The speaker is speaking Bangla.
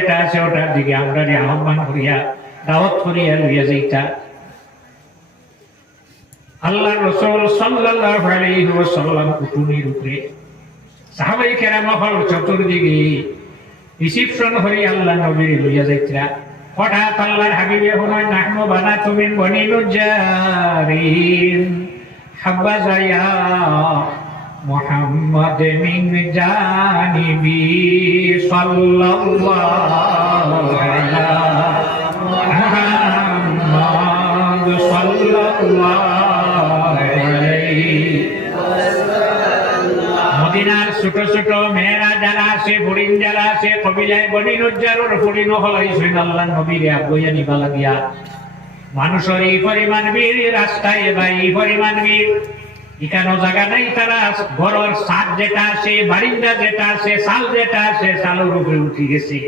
এটা আছে ওটার দিকে আমরা আহ্বান করিয়া দাওয়াত করিয়া লইয়া যাইতা। আল্লাহ রাসূল সাল্লাল্লাহু আলাইহি ওয়াসাল্লাম উঠুনির উপরে সাহাবায়ে কেরাম হল চতুর্দিকে রিসিপশন করি আল্লাহ নবীর লইয়া যাইতা। হঠাৎ আল্লাহর হাবিবে হলেন নাহনু বানাতু মিন বনি নুজ্জারিন হাব্বাজা ইয়া মুহাম্মদ মিন জানিবি সাল্লাল্লাহু আলা মুহাম্মদ সাল্লাল্লাহু আলাইহি ওয়াসাল্লাম। মদিনার ছোট ছোট মেয়েরা যারা আছে, ফরিন যারা আছে, কবিলায় বনি নুজ্জারুর ফরিন হলাইছেন আল্লাহ নবীর আগুয়া নিবা লাগিয়া। মানুষের এই পরিমাণ বীর রাস্তায় বা এই পরিমাণ বীর এখানে জায়গা নাই। তারা ঘরের ছাদ যেটা আছে, বারিন্দা যেটা আছে, চাল যেটা আছে, চালের উপরে উঠে গেছে।